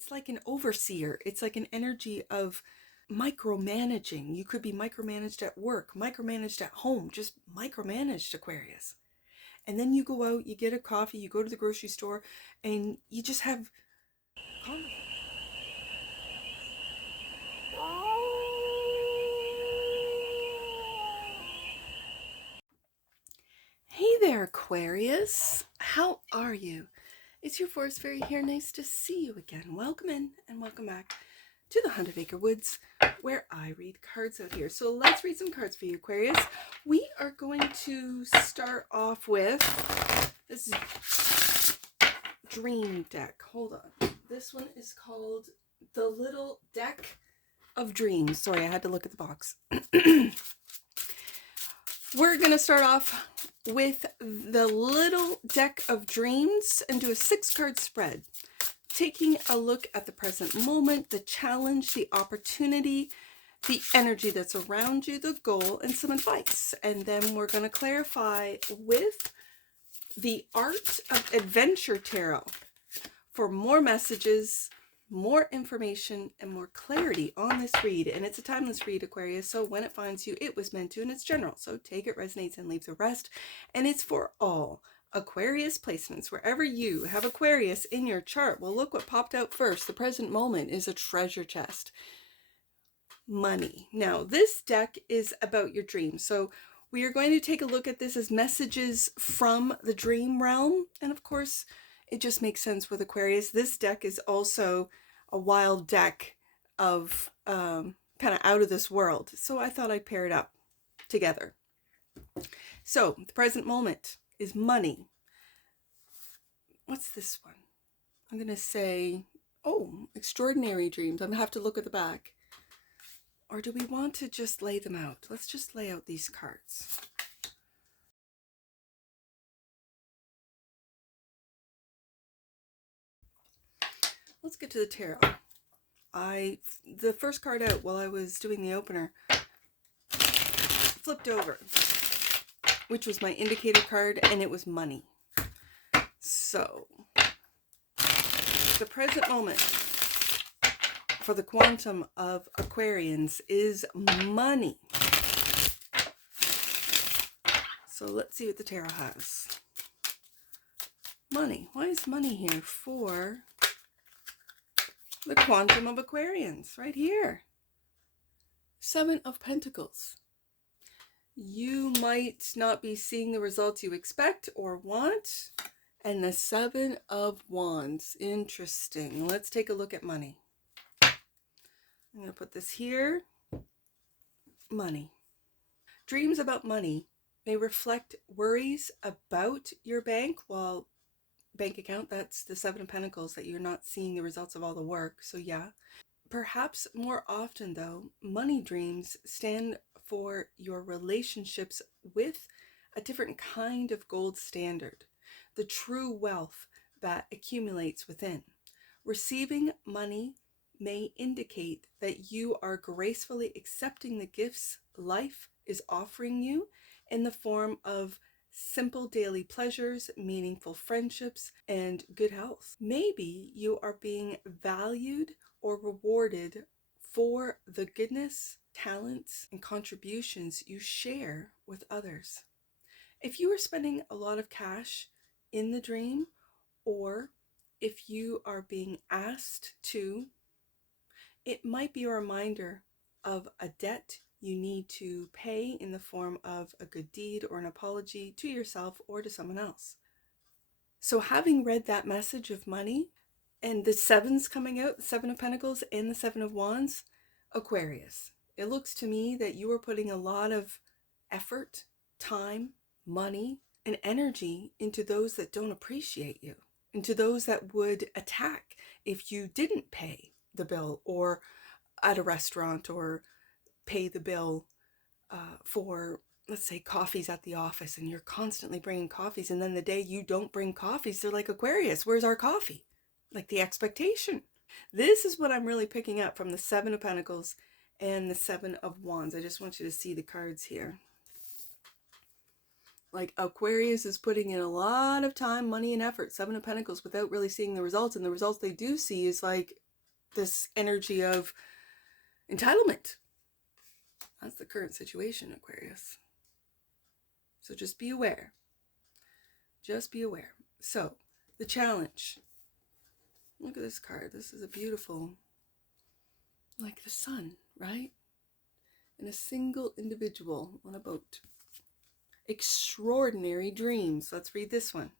it's like an overseer. It's like an energy of micromanaging. You could be micromanaged at work, micromanaged at home, just micromanaged, Aquarius. And then you go out, you get a coffee, you go to the grocery store, and you just have conversation. Hey there, Aquarius. How are you? It's your forest fairy here. Nice to see you again. Welcome in and welcome back to the 100 Acre Woods, where I read cards out here. So let's read some cards for you, Aquarius. We are going to start off with this dream deck. Hold on. This one is called The Little Deck of Dreams. Sorry, I had to look at the box. We're going to start off with the Little Deck of Dreams and do a 6-card spread, taking a look at the present moment, the challenge, the opportunity, the energy that's around you, the goal, and some advice. And then we're going to clarify with the Art of Adventure Tarot for more messages, more information, and more clarity on this read. And it's a timeless read, Aquarius, so when it finds you, it was meant to, and it's general. So take it, resonates, and leave the rest. And it's for all Aquarius placements, wherever you have Aquarius in your chart. Well, look what popped out first. The present moment is a treasure chest. Money. Now, this deck is about your dreams. So we are going to take a look at this as messages from the dream realm. And of course, it just makes sense with Aquarius. This deck is also a wild deck of kind of out of this world. So I thought I'd pair it up together. So the present moment is money. What's this one? I'm going to say, oh, extraordinary dreams. I'm going to have to look at the back. Or do we want to just lay them out? Let's just lay out these cards. Let's get to the tarot. The first card out while I was doing the opener flipped over, which was my indicator card, and it was money. So, the present moment for the quantum of Aquarians is money. So let's see what the tarot has. Money. Why is money here for the quantum of Aquarians? Right here. 7 of Pentacles. You might not be seeing the results you expect or want. And the 7 of Wands. Interesting. Let's take a look at money. I'm going to put this here. Money. Dreams about money may reflect worries about your bank account, that's the 7 of Pentacles, that you're not seeing the results of all the work. So yeah. Perhaps more often though, money dreams stand for your relationships with a different kind of gold standard, the true wealth that accumulates within. Receiving money may indicate that you are gracefully accepting the gifts life is offering you in the form of simple daily pleasures, meaningful friendships, and good health. Maybe you are being valued or rewarded for the goodness, talents, and contributions you share with others. If you are spending a lot of cash in the dream, or if you are being asked to, it might be a reminder of a debt you need to pay in the form of a good deed or an apology to yourself or to someone else. So having read that message of money and the 7s coming out, the 7 of Pentacles and the 7 of Wands, Aquarius, it looks to me that you are putting a lot of effort, time, money, and energy into those that don't appreciate you, into those that would attack if you didn't pay the bill or at a restaurant, or pay the bill for, let's say, coffees at the office, and you're constantly bringing coffees, and then the day you don't bring coffees, they're like, Aquarius, where's our coffee? Like the expectation. This is what I'm really picking up from the 7 of Pentacles and the 7 of Wands. I just want you to see the cards here. Like Aquarius is putting in a lot of time, money, and effort, 7 of Pentacles, without really seeing the results. And the results they do see is like, this energy of entitlement. That's the current situation, Aquarius. So just be aware. Just be aware. So, the challenge. Look at this card. This is a beautiful, like the sun, right? And a single individual on a boat. Extraordinary dreams. Let's read this one.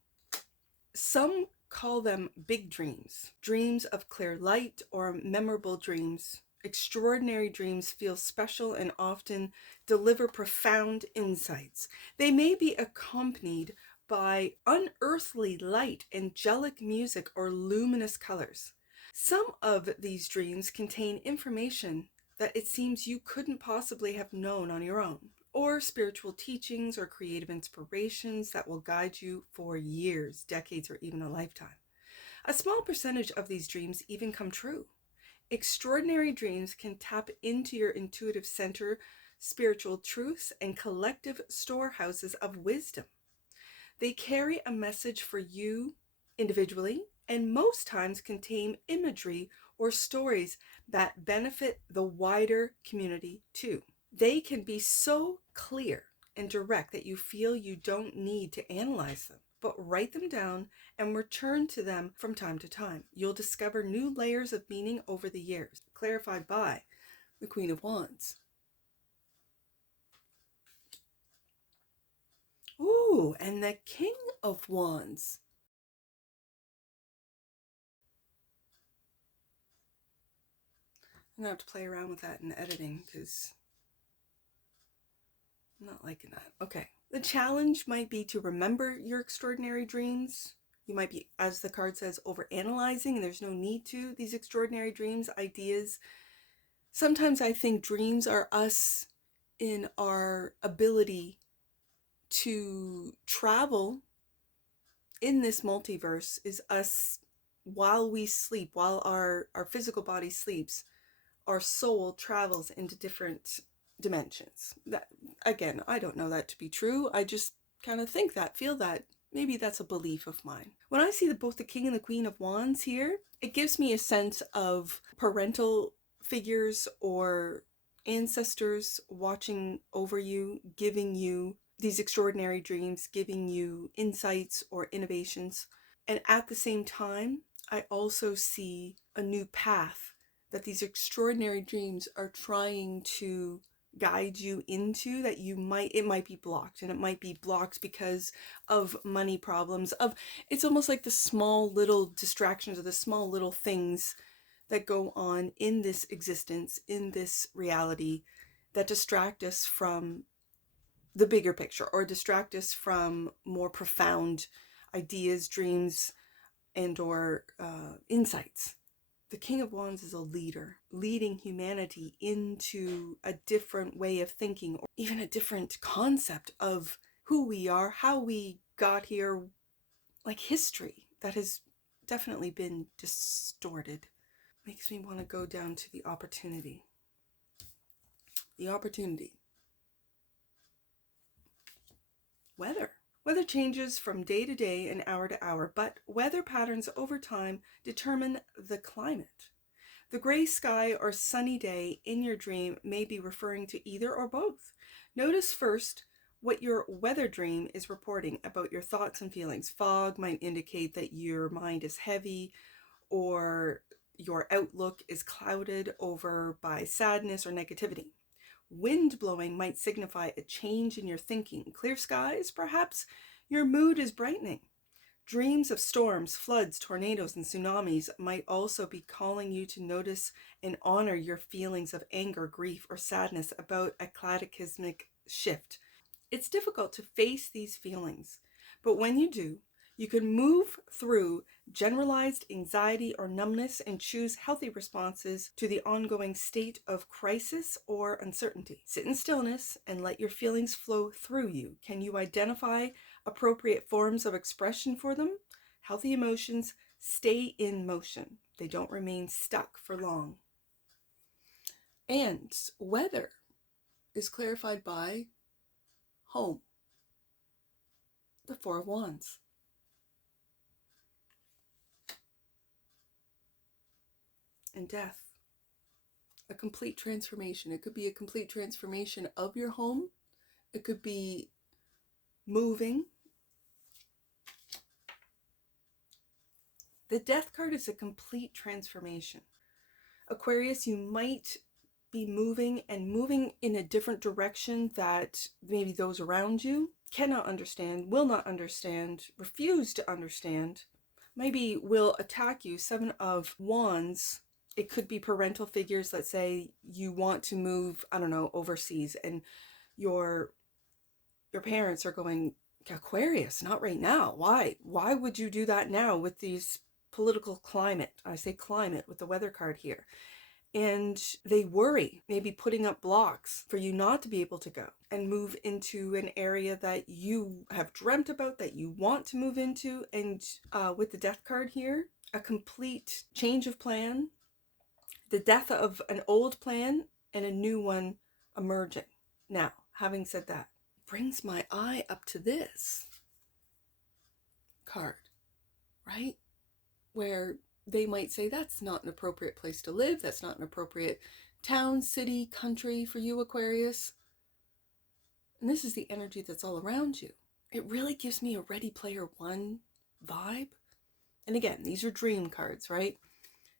Some call them big dreams, dreams of clear light or memorable dreams. Extraordinary dreams feel special and often deliver profound insights. They may be accompanied by unearthly light, angelic music, or luminous colors. Some of these dreams contain information that it seems you couldn't possibly have known on your own, or spiritual teachings or creative inspirations that will guide you for years, decades, or even a lifetime. A small percentage of these dreams even come true. Extraordinary dreams can tap into your intuitive center, spiritual truths, and collective storehouses of wisdom. They carry a message for you individually, and most times contain imagery or stories that benefit the wider community too. They can be so clear and direct that you feel you don't need to analyze them, but write them down and return to them from time to time. You'll discover new layers of meaning over the years, clarified by the Queen of Wands. Ooh, and the King of Wands. I'm going to have to play around with that in editing because I'm not liking that. Okay. The challenge might be to remember your extraordinary dreams. You might be, as the card says, overanalyzing, and there's no need to. These extraordinary dreams, ideas. Sometimes I think dreams are us in our ability to travel in this multiverse, is us while we sleep, while our physical body sleeps, our soul travels into different dimensions. That, again, I don't know that to be true. I just kind of think that, feel that. Maybe that's a belief of mine. When I see both the King and the Queen of Wands here, it gives me a sense of parental figures or ancestors watching over you, giving you these extraordinary dreams, giving you insights or innovations. And at the same time, I also see a new path that these extraordinary dreams are trying to guide you into, that it might be blocked, and it might be blocked because of money problems, it's almost like the small little distractions or the small little things that go on in this existence, in this reality, that distract us from the bigger picture or distract us from more profound ideas, dreams, and or insights. The King of Wands is a leader, leading humanity into a different way of thinking, or even a different concept of who we are, how we got here, like history that has definitely been distorted. Makes me want to go down to the opportunity. The opportunity. Weather. Weather changes from day to day and hour to hour, but weather patterns over time determine the climate. The gray sky or sunny day in your dream may be referring to either or both. Notice first what your weather dream is reporting about your thoughts and feelings. Fog might indicate that your mind is heavy, or your outlook is clouded over by sadness or negativity. Wind blowing might signify a change in your thinking. Clear skies, perhaps your mood is brightening. Dreams of storms, floods, tornadoes, and tsunamis might also be calling you to notice and honor your feelings of anger, grief, or sadness about a cataclysmic shift. It's difficult to face these feelings, but when you do, you can move through generalized anxiety or numbness and choose healthy responses to the ongoing state of crisis or uncertainty. Sit in stillness and let your feelings flow through you. Can you identify appropriate forms of expression for them? Healthy emotions stay in motion. They don't remain stuck for long. And weather is clarified by home. The Four of Wands. and death. A complete transformation. It could be a complete transformation of your home. It could be moving. The death card is a complete transformation. Aquarius, you might be moving in a different direction that maybe those around you cannot understand, will not understand, refuse to understand, maybe will attack you. 7 of Wands, it could be parental figures. Let's say you want to move, I don't know, overseas, and your parents are going, Aquarius, not right now. Why would you do that now with these political climate? I say climate with the weather card here. And they worry, maybe putting up blocks for you not to be able to go and move into an area that you have dreamt about, that you want to move into. And with the death card here, a complete change of plan, the death of an old plan and a new one emerging. Now, having said that, brings my eye up to this card, right? Where they might say that's not an appropriate place to live, that's not an appropriate town, city, country for you, Aquarius. And this is the energy that's all around you. It really gives me a Ready Player One vibe. And again, these are dream cards, right?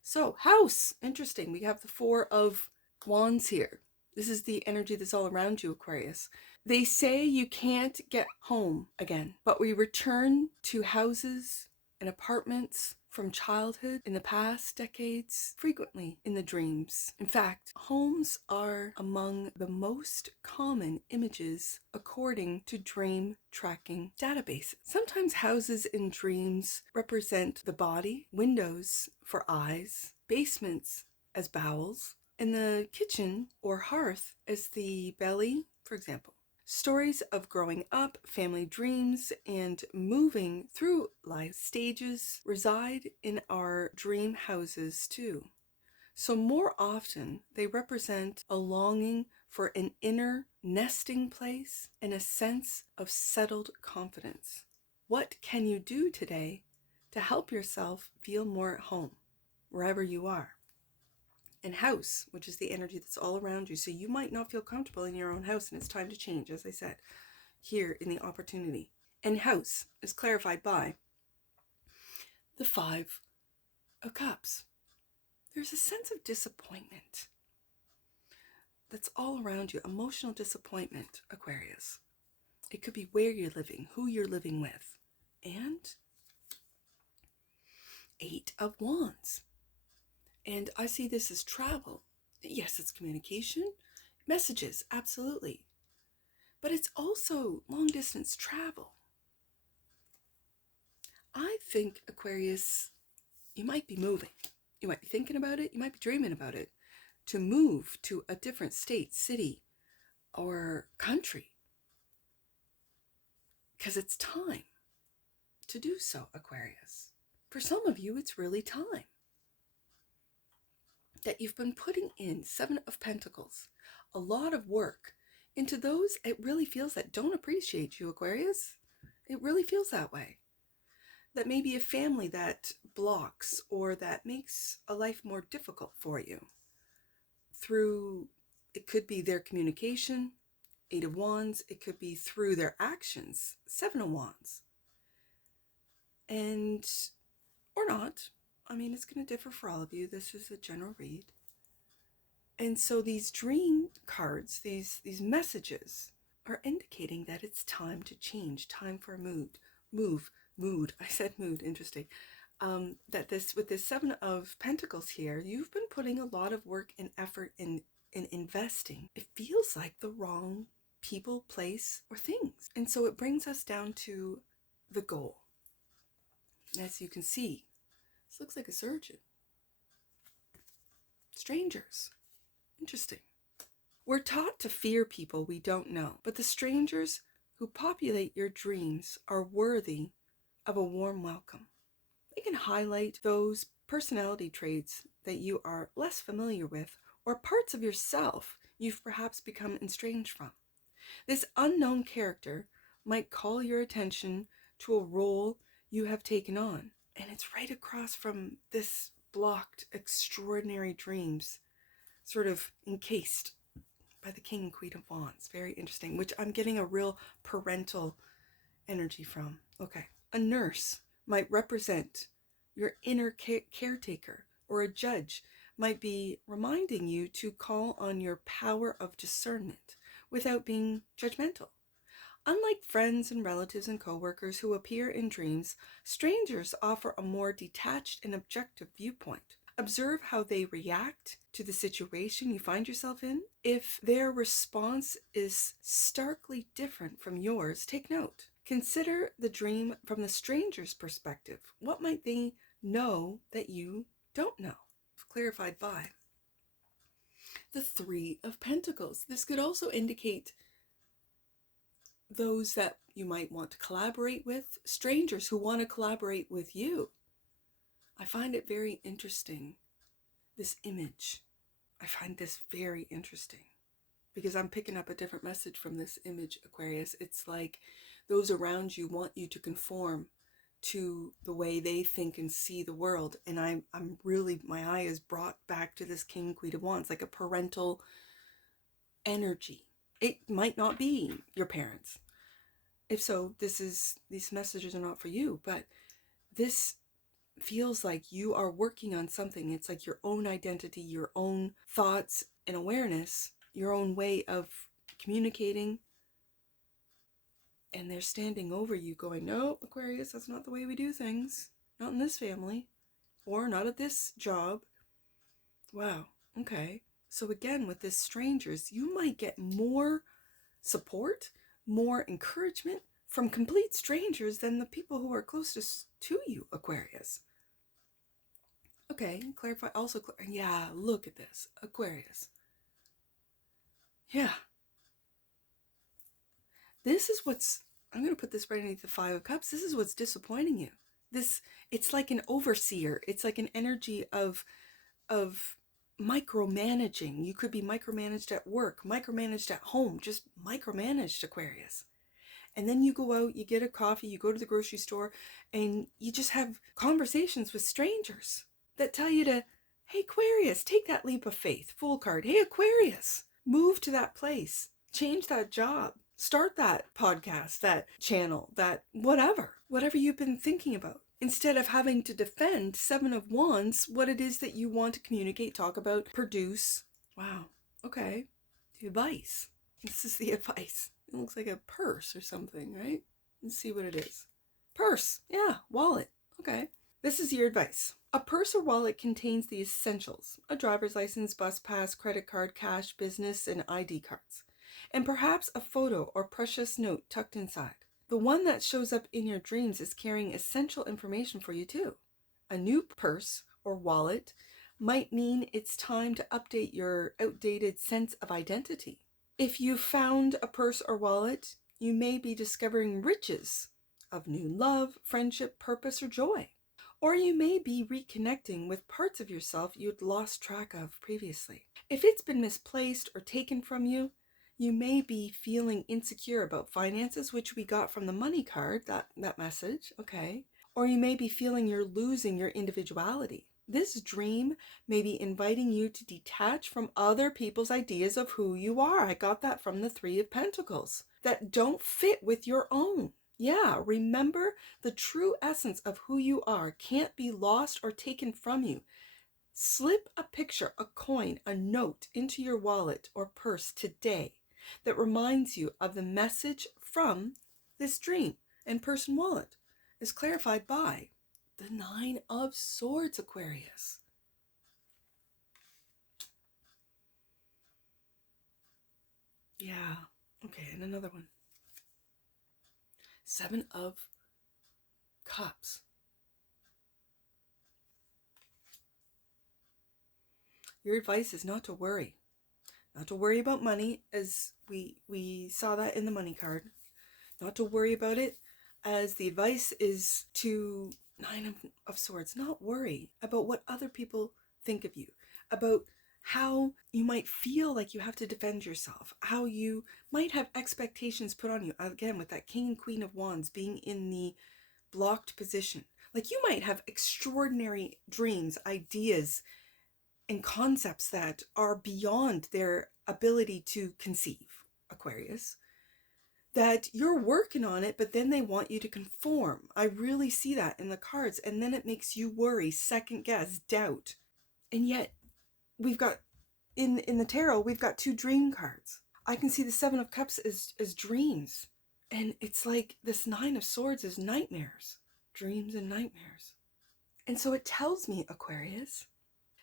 So, house, interesting. We have the 4 of Wands here. This is the energy that's all around you, Aquarius. They say you can't get home again, but we return to houses and apartments from childhood in the past decades, frequently in the dreams. In fact, homes are among the most common images according to dream tracking databases. Sometimes houses in dreams represent the body, windows for eyes, basements as bowels, and the kitchen or hearth as the belly, for example. Stories of growing up, family dreams, and moving through life stages reside in our dream houses too. So more often, they represent a longing for an inner nesting place and a sense of settled confidence. What can you do today to help yourself feel more at home, wherever you are? And house, which is the energy that's all around you. So you might not feel comfortable in your own house, and it's time to change, as I said, here in the opportunity. And house is clarified by the 5 of Cups. There's a sense of disappointment that's all around you, emotional disappointment, Aquarius. It could be where you're living, who you're living with. And 8 of Wands. And I see this as travel. Yes, it's communication, messages, absolutely. But it's also long distance travel. I think, Aquarius, you might be moving. You might be thinking about it. You might be dreaming about it. To move to a different state, city, or country. Because it's time to do so, Aquarius. For some of you, it's really time. That you've been putting in 7 of Pentacles, a lot of work into those it really feels that don't appreciate you, Aquarius. It really feels that way. That may be a family that blocks or that makes a life more difficult for you. Through, it could be their communication, 8 of Wands. It could be through their actions, 7 of Wands. And, or not. I mean, it's going to differ for all of you. This is a general read. And so these dream cards, these messages are indicating that it's time to change, time for a mood. I said mood, interesting. That this, with this 7 of Pentacles here, you've been putting a lot of work and effort in investing. It feels like the wrong people, place, or things. And so it brings us down to the goal. As you can see, this looks like a surgeon. Strangers. Interesting. We're taught to fear people we don't know, but the strangers who populate your dreams are worthy of a warm welcome. They can highlight those personality traits that you are less familiar with, or parts of yourself you've perhaps become estranged from. This unknown character might call your attention to a role you have taken on. And it's right across from this blocked, extraordinary dreams sort of encased by the King and Queen of Wands. Very interesting, which I'm getting a real parental energy from. Okay. A nurse might represent your inner caretaker, or a judge might be reminding you to call on your power of discernment without being judgmental. Unlike friends and relatives and coworkers who appear in dreams, strangers offer a more detached and objective viewpoint. Observe how they react to the situation you find yourself in. If their response is starkly different from yours, take note. Consider the dream from the stranger's perspective. What might they know that you don't know? Clarified by the Three of Pentacles. This could also indicate those that you might want to collaborate with, strangers who want to collaborate with you. I find it very interesting, this image. I find this very interesting because I'm picking up a different message from this image, Aquarius. It's like those around you want you to conform to the way they think and see the world. And I'm really, my eye is brought back to this King, Queen of Wands, like a parental energy. It might not be your parents. If so, these messages are not for you, but this feels like you are working on something. It's like your own identity, your own thoughts and awareness, your own way of communicating. And they're standing over you going, no, Aquarius, that's not the way we do things. Not in this family, or not at this job. Wow. Okay. So again, with this strangers, you might get more support, more encouragement from complete strangers than the people who are closest to you, Aquarius. Okay, clarify also. Yeah, look at this, Aquarius. Yeah. This is what's, I'm going to put this right underneath the Five of Cups. This is what's disappointing you. It's like an overseer. It's like an energy of micromanaging. You could be micromanaged at work, micromanaged at home, just micromanaged, Aquarius. And then you go out, you get a coffee, you go to the grocery store, and you just have conversations with strangers that tell you to, hey, Aquarius, take that leap of faith. Fool card. Hey, Aquarius, move to that place. Change that job. Start that podcast, that channel, that whatever you've been thinking about. Instead of having to defend Seven of Wands, what it is that you want to communicate, talk about, produce. Wow. Okay. The advice. This is the advice. It looks like a purse or something, right? Let's see what it is. Purse. Yeah. Wallet. Okay. This is your advice. A purse or wallet contains the essentials: a driver's license, bus pass, credit card, cash, business, and ID cards, and perhaps a photo or precious note tucked inside. The one that shows up in your dreams is carrying essential information for you too. A new purse or wallet might mean it's time to update your outdated sense of identity. If you found a purse or wallet, you may be discovering riches of new love, friendship, purpose, or joy. Or you may be reconnecting with parts of yourself you'd lost track of previously. If it's been misplaced or taken from you, you may be feeling insecure about finances, which we got from the money card, that message, okay? Or you may be feeling you're losing your individuality. This dream may be inviting you to detach from other people's ideas of who you are. I got that from the Three of Pentacles, that don't fit with your own. Yeah, remember, the true essence of who you are can't be lost or taken from you. Slip a picture, a coin, a note into your wallet or purse today that reminds you of the message from this dream and person wallet, is clarified by the Nine of Swords, Aquarius. Yeah. Okay, and another one. Seven of Cups. Your advice is not to worry. Not to worry about money, as we saw that in the money card. Not to worry about it, as the advice is to Nine of Swords. Not worry about what other people think of you, about how you might feel like you have to defend yourself, how you might have expectations put on you. Again, with that King and Queen of Wands being in the blocked position. Like, you might have extraordinary dreams, ideas, and concepts that are beyond their ability to conceive, Aquarius, that you're working on it, but then they want you to conform. I really see that in the cards. And then it makes you worry, second guess, doubt. And yet we've got, in the tarot, we've got 2 dream cards. I can see the 7 of Cups as dreams. And it's like this 9 of Swords is nightmares, dreams and nightmares. And so it tells me, Aquarius,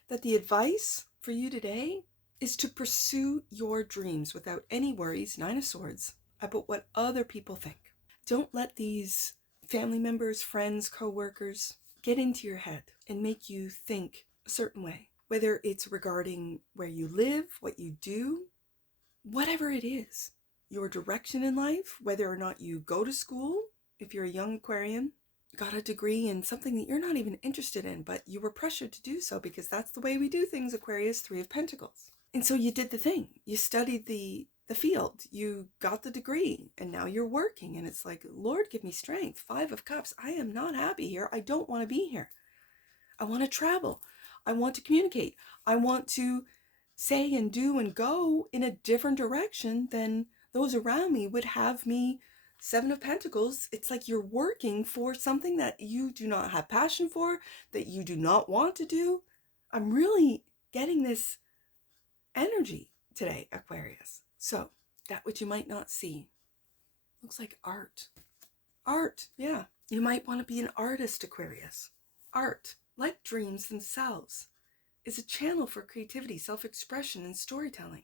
that the advice for you today is to pursue your dreams without any worries, 9 of Swords, about what other people think. Don't let these family members, friends, co-workers get into your head and make you think a certain way. Whether it's regarding where you live, what you do, whatever it is, your direction in life, whether or not you go to school, if you're a young Aquarian, got a degree in something that you're not even interested in, but you were pressured to do so because that's the way we do things, Aquarius, 3 of Pentacles. And so you did the thing. You studied the field. You got the degree, and now you're working. And it's like, Lord, give me strength. 5 of Cups. I am not happy here. I don't want to be here. I want to travel. I want to communicate. I want to say and do and go in a different direction than those around me would have me. 7 of Pentacles, it's like you're working for something that you do not have passion for, that you do not want to do. I'm really getting this energy today, Aquarius. So, that which you might not see looks like art. Art, yeah. You might want to be an artist, Aquarius. Art, like dreams themselves, is a channel for creativity, self-expression, and storytelling.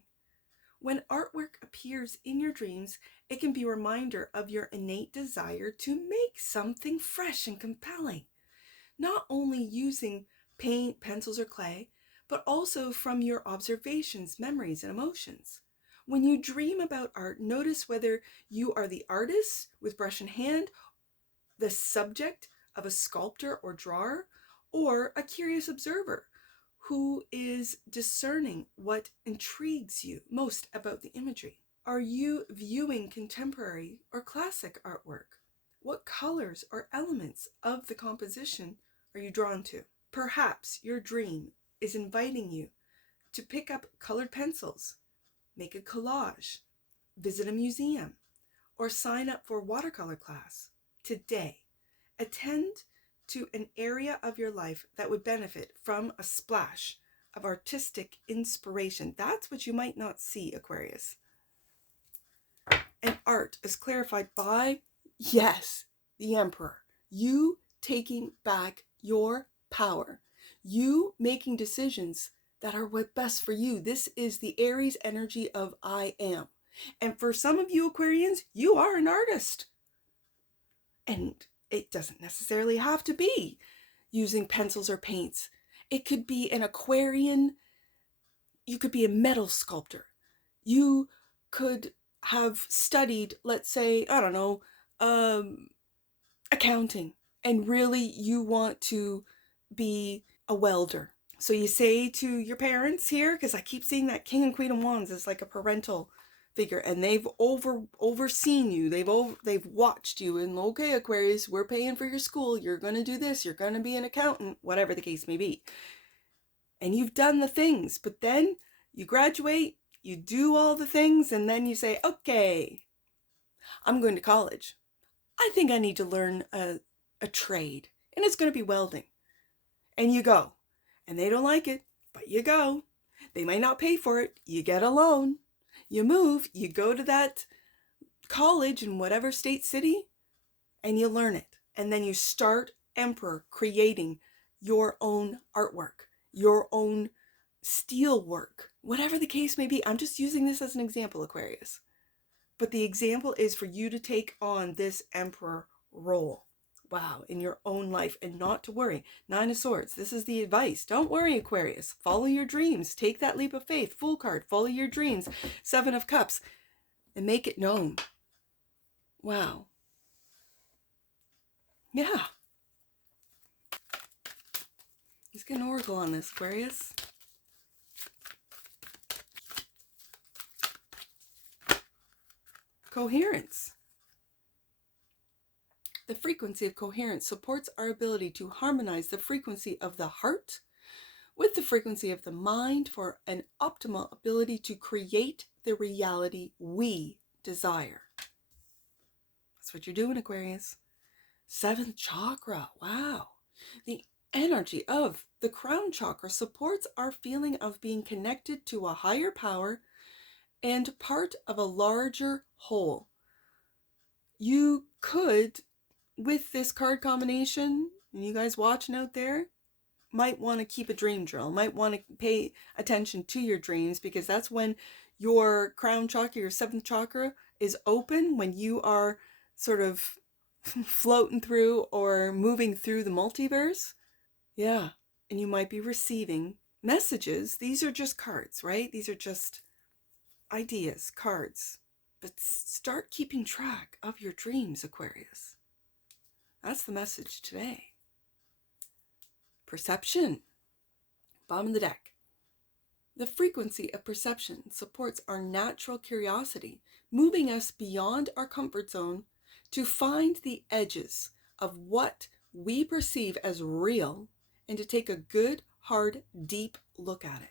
When artwork appears in your dreams, it can be a reminder of your innate desire to make something fresh and compelling, not only using paint, pencils, or clay, but also from your observations, memories, and emotions. When you dream about art, notice whether you are the artist with brush in hand, the subject of a sculptor or drawer, or a curious observer who is discerning what intrigues you most about the imagery. Are you viewing contemporary or classic artwork? What colors or elements of the composition are you drawn to? Perhaps your dream is inviting you to pick up colored pencils, make a collage, visit a museum, or sign up for a watercolor class. Today, attend to an area of your life that would benefit from a splash of artistic inspiration. That's what you might not see, Aquarius. And art is clarified by, yes, the Emperor. You taking back your power. You making decisions that are what best for you. This is the Aries energy of I am. And for some of you Aquarians, you are an artist. And it doesn't necessarily have to be using pencils or paints. It could be an Aquarian. You could be a metal sculptor. You could have studied, let's say, I don't know, accounting. And really you want to be a welder. So you say to your parents here, because I keep seeing that King and Queen of Wands as like a parental figure, and they've overseen you, they've watched you, and okay, Aquarius, we're paying for your school, you're going to do this, you're going to be an accountant, whatever the case may be. And you've done the things, but then you graduate, you do all the things, and then you say, okay, I'm going to college. I think I need to learn a trade, and it's going to be welding. And you go, and they don't like it, but you go. They might not pay for it, you get a loan. You move, you go to that college in whatever state, city, and you learn it. And then you start Emperor creating your own artwork, your own steel work, whatever the case may be. I'm just using this as an example, Aquarius. But the example is for you to take on this Emperor role. Wow, in your own life, and not to worry. 9 of Swords, this is the advice. Don't worry, Aquarius. Follow your dreams. Take that leap of faith. Fool card, follow your dreams. 7 of Cups, and make it known. Wow. Yeah. Let's get an oracle on this, Aquarius. Coherence. The frequency of coherence supports our ability to harmonize the frequency of the heart with the frequency of the mind for an optimal ability to create the reality we desire. That's what you're doing, Aquarius. 7th chakra. Wow. The energy of the crown chakra supports our feeling of being connected to a higher power and part of a larger whole. You could, with this card combination, and you guys watching out there, might want to keep a dream journal, might want to pay attention to your dreams, because that's when your crown chakra, your 7th chakra, is open, when you are sort of floating through or moving through the multiverse. Yeah. And you might be receiving messages. These are just cards, right? These are just ideas, cards. But start keeping track of your dreams, Aquarius. That's the message today. Perception. Bottom of the deck. The frequency of perception supports our natural curiosity, moving us beyond our comfort zone to find the edges of what we perceive as real and to take a good, hard, deep look at it.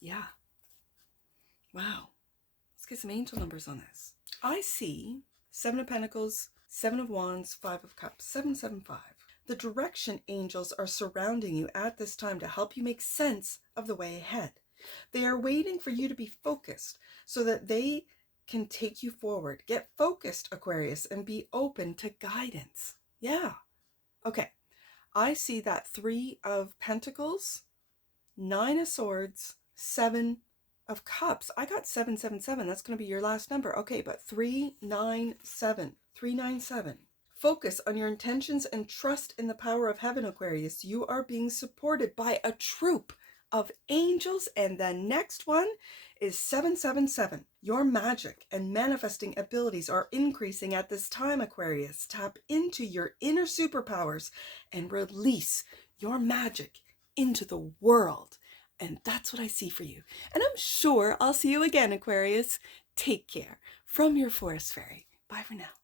Yeah. Wow. Let's get some angel numbers on this. I see 7 of Pentacles, 7 of Wands, 5 of Cups, 775. The direction angels are surrounding you at this time to help you make sense of the way ahead. They are waiting for you to be focused so that they can take you forward. Get focused, Aquarius, and be open to guidance. Yeah. Okay. I see that 3 of Pentacles, 9 of Swords, 7 of Cups. I got 777. That's going to be your last number. Okay, but 397. 397. Focus on your intentions and trust in the power of heaven, Aquarius. You are being supported by a troop of angels, and the next one is 777. Your magic and manifesting abilities are increasing at this time, Aquarius. Tap into your inner superpowers and release your magic into the world. And that's what I see for you. And I'm sure I'll see you again, Aquarius. Take care. From your Forest Fairy. Bye for now.